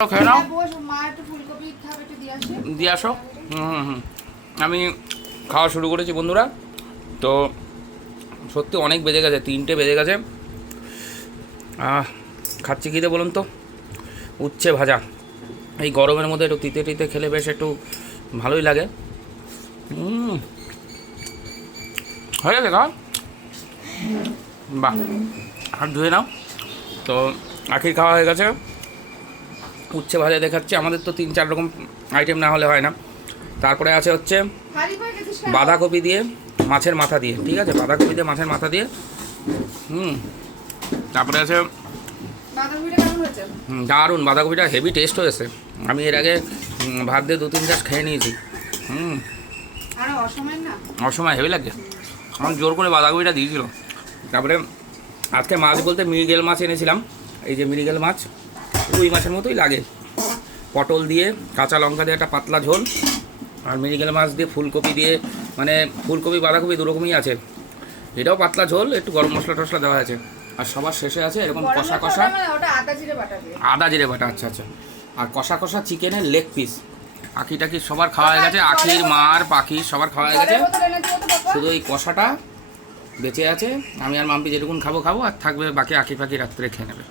খেয়ে নাও, দিয়ে আসো। আমি খাওয়া শুরু করেছি বন্ধুরা। তো সত্যি অনেক বেজে গেছে, 3টে বেজে গেছে। খাচ্ছি কী দিয়ে বলুন তো? উচ্ছে ভাজা। এই গরমের মধ্যে একটু তিতে টিতে খেলে বেশ একটু ভালোই লাগে। হয়ে গেছে খাওয়া? বাহ, হাত ধুয়ে নাও। তো আখির খাওয়া হয়ে গেছে। উচ্ছে ভাজা দেখাচ্ছে। আমাদের তো 3-4 রকম আইটেম না হলে হয় না। তারপরে আছে হচ্ছে বাঁধাকপি দিয়ে মাছের মাথা দিয়ে, ঠিক আছে, বাঁধাকপি দিয়ে মাছের মাথা দিয়ে। তারপরে আছে দারুণ, বাঁধাকপিটা হেভি টেস্ট হয়েছে। আমি এর আগে ভাত দিয়ে 2-3 গ্লাস খেয়ে নিয়েছি। অসময় হেভি লাগে। আমার জোর করে বাঁধাকপিটা দিয়েছিল। তারপরে আজকে মাছ বলতে মৃগেল মাছ এনেছিলাম। এই যে মৃগেল মাছ, রুই মাছের মতোই লাগে। পটল দিয়ে কাঁচা লঙ্কা দিয়ে একটা পাতলা ঝোল, আর মৃগেল মাছ দিয়ে ফুলকপি দিয়ে, মানে ফুলকপি বাঁধাকপি দুরকমই আছে। এটাও পাতলা ঝোল, একটু গরম মশলা টশলা দেওয়া আছে। আর সবার শেষে আছে এরকম কষা কষা আদা জিরে বাটা। আচ্ছা আচ্ছা। আর কষা কষা চিকেনের লেগ পিস। আখি টাকি সবার খাওয়া হয়ে গেছে, আখির মার পাখির সবার খাওয়া হয়ে গেছে। শুধু এই কষাটা বেঁচে আছে। আমি আর মাম্পি যেটুকুন খাবো, আর থাকবে বাকি আখি পাখি রাত্রে খেয়ে নেবে।